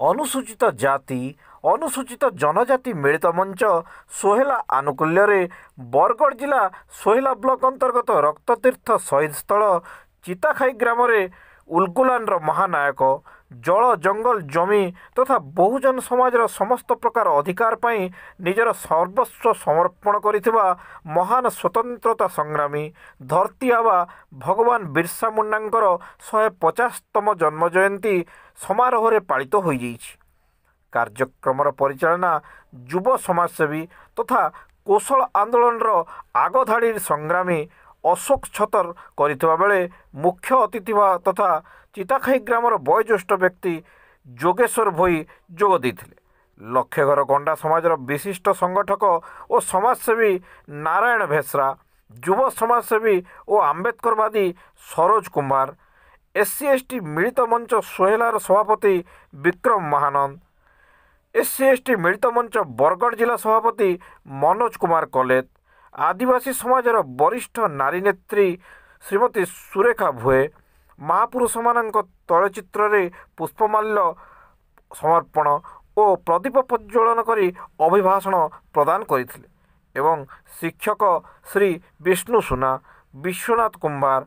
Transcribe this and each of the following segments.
अनुसूचित जाति अनुसूचित जनजाति मिलित मंच सोहेला आनुकूल्य बरगढ़ जिला सोहेला ब्लॉक अंतर्गत रक्ततीर्थ शहीद स्थल चिताखाई ग्राम उलगुलान महानायक जल जंगल जमी तथा बहुजन समाजर समस्त प्रकार अधिकार पाई निजर सर्वस्व समर्पण करिथिबा महान स्वतंत्रता संग्रामी धरती आबा भगवान बिरसा मुंडांकर 150तम जन्म जयंती समारोह रे पालित होई जाइछि। कार्यक्रम परिचालना युव समाजसेवी तथा कौशल आंदोलन आगधाड़ी संग्रामी अशोक छतर करथिबा बेले मुख्य अतिथि तथा चिताखाई ग्रामर वयोज्येष्ठ व्यक्ति जोगेश्वर भोई जोग देथिले। लक्षेघर गंडा समाजर विशिष्ट संगठक और समाजसेवी नारायण भेसरा, युव समाजसेवी और आंबेडकरवादी सरोज कुमार, एससी एसटी मिलित मंच सोहेलार सभापति विक्रम महानंद, एससी एसटी मिलित मंच बरगढ़ जिला सभापति मनोज कुमार कलेत, आदिवासी समाजर वरिष्ठ नारी नेत्री श्रीमती सुरेखा भुए महापुरुष मानक तैलचित्र रे पुष्पमाल्य समर्पण और प्रदीप प्रज्वलन करी अभिभाषण प्रदान करथिले एवं शिक्षक श्री विष्णु सुना, विश्वनाथ कुंभार,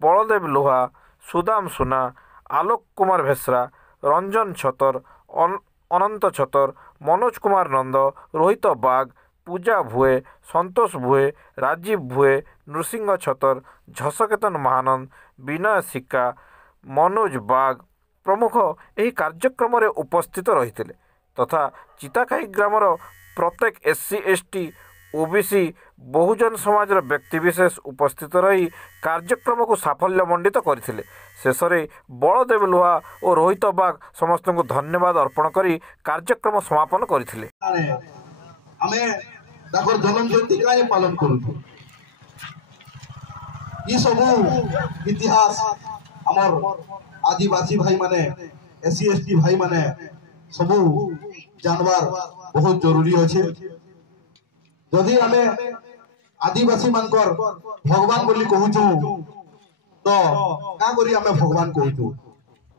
बलदेव लोहा, सुदाम सुना, आलोक कुमार भेसरा, रंजन छतर, अनंत छतर, मनोज कुमार नंद, रोहित बाग, पूजा भुए, संतोष भुए, राजीव भुए, नृसिंह छतर, झसकेतन महानंद, विनय सिक्का, मनोज बाग प्रमुख यह कार्यक्रम रे उपस्थित रही तथा चिताखाई ग्रामर प्रत्येक एससी एसटी ओबीसी बहुजन समाजर व्यक्तिविशेष उपस्थित रही कार्यक्रम को साफल्यमंडित करथिले। शेष में बलदेव लोहा और रोहित बाग समस्त को धन्यवाद अर्पण करी कार्यक्रम समापन करथिले। जन्म जयंती का पालन करूँ ये सब इतिहास आमर आदिवासी भाई माने एससी एसटी भाई माने सब जानवर बहुत जरूरी अच्छे। जदि आमे आदिवासी मानकर भगवान बोली कहूँ तो का करी आमे भगवान कहूँ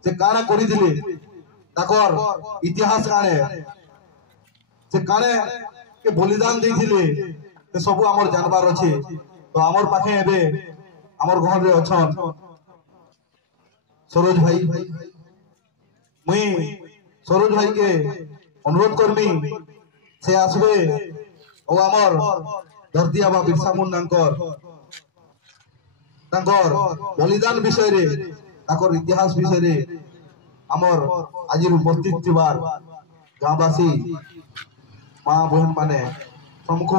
से काना करी दिले ताकर इतिहास काने से काने के बलिदान देथिले ते सब आमर जानवर अच्छे। तो आमर पाखे एबे आमर घर रे अछन सरोज भाई मुई सरोज भाई के अनुरोध करमी से आसबे और आमर धरती आबा बिरसा मुंडांकर तांकर बलिदान विषय रे ताकर इतिहास विषय रे आमर आज उपस्थित थिबार गाँवासी माँ बहन माने समूह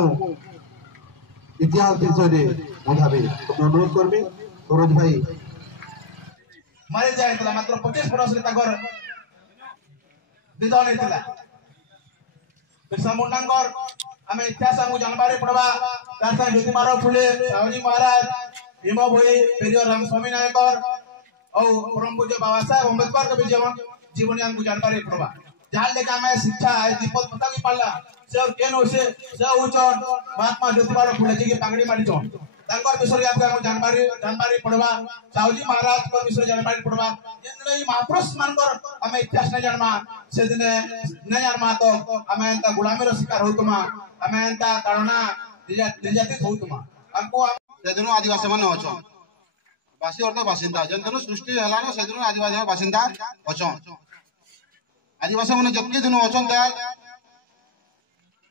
इतिहास विषय रे बुझाबे तो अनुरोध करबी सरोज भाई मारे जाए मात्र 25 वर्ष विधवा नहीं बिरसा मुंडांकर आम इतिहास आमको जानबारे पड़वा ज्योतिमार फुले साहूजी महाराज भीम भोई पेरियर रामस्वामी नायकर और परम पूज्य बाबा साहेब अम्बेडकर के जीवनी आमको जानबारे पड़वा जहाँ लेके आम शिक्षा दीपक पता भी पड़ला से और केन होसे से उचन महात्मा ज्योतिबार फुले जी के पागड़ी मारिचन तांकर विषय आपको जानबारी पड़वा साहूजी महाराज को विषय जानबारी पड़वा जेन महापुरुष मानकर आम इतिहास नहीं जानमा से दिन नहीं जानमा तो आम एंता गुलामी शिकार होतुमा आम एंता ताड़ना निर्यातित होतुमा हमको सेदिनो आदिवासी माने अछन बासी अर्थ बासिंदा जेन सृष्टि हला न सेदिनो आदिवासी बासिंदा अछन आदिवासी माने जत्ती दिन अछन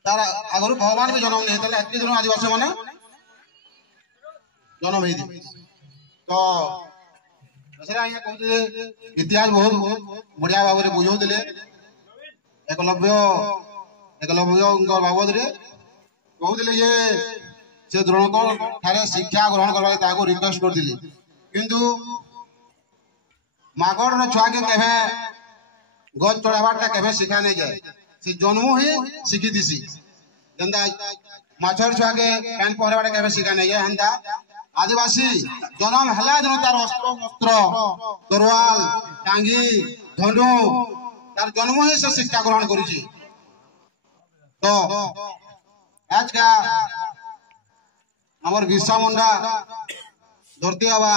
तार आगरु भगवान भी जन्म नहीं तले एत्ती दिन आदिवासी माने जन्म ही तो दसरा आज्ञा कहते इतिहास बहुत बढ़िया भाव में बुझाऊले एकलव्य बाबद कहते ये से द्रोणक ठारे शिक्षा ग्रहण करवा रिक्वेस्ट करती किंतु मागड़ छुआ के केवे गज चढ़ावाटा केवे शिखा नहीं जाए से जन्म ही शिखी दिसी जेनता माछर छुआ के पैंट पहरवाटा केवे शिखा नहीं जाए हेंता आदिवासी जन्म हला दिन तार अस्त्र अस्त्र तरोवाल टांगी धनु तार जन्म ही से शिक्षा ग्रहण करी तो आज का हमर बिरसा मुंडा धरती आबा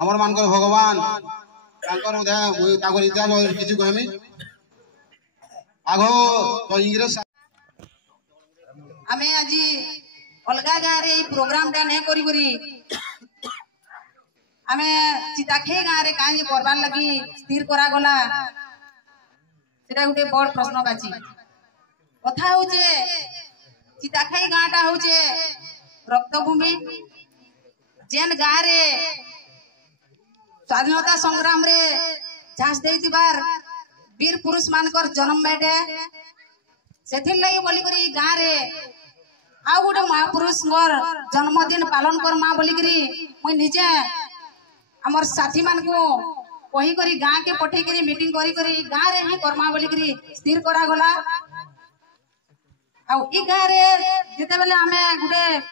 हमर मानकर भगवान ତାଙ୍କର ଉଦୟ ତାଙ୍କର ଇତିହାସ କିଛି କହିମି ଆଗ ତ ଇଂରେଜ ଆମେ ଆଜି ଅଲଗା ଗାଁରେ ଏଇ ପ୍ରୋଗ୍ରାମଟା ନାଇଁ କରି ଆମେ ଚିତାଖେଇ ଗାଁରେ କାହିଁକି କରବାର ଲାଗି ସ୍ଥିର କରାଗଲା ସେଟା ଗୋଟେ ବଡ ପ୍ରଶ୍ନବାଚୀ କଥା ହଉଛେ ଚିତାଖେଇ ଗାଁଟା ହଉଛେ ରକ୍ତଭୂମି ଯେନ୍ ଗାଁରେ ସ୍ୱାଧୀନତା ସଂଗ୍ରାମରେ ଝାଂସ ଦେଇଥିବାର ବୀର ପୁରୁଷ ମାନଙ୍କର ଜନ୍ମ ବେଟେ ସେଥିର ଲାଗି ବୋଲିକରି ଗାଁରେ ଆଉ ଗୋଟେ ମହାପୁରୁଷଙ୍କର ଜନ୍ମଦିନ ପାଳନ କରମା ବୋଲିକରି ମୁଇଁ ନିଜେ ଆମର ସାଥୀ ମାନଙ୍କୁ କହିକରି ଗାଁକେ ପଠେଇକରି ମିଟିଂ କରି ଗାଁରେ ହିଁ କରମା ବୋଲିକରି ସ୍ଥିର କରାଗଲା ଆଉ ଇ ଗାଁରେ ଯେତେବେଳେ ଆମେ ଗୋଟେ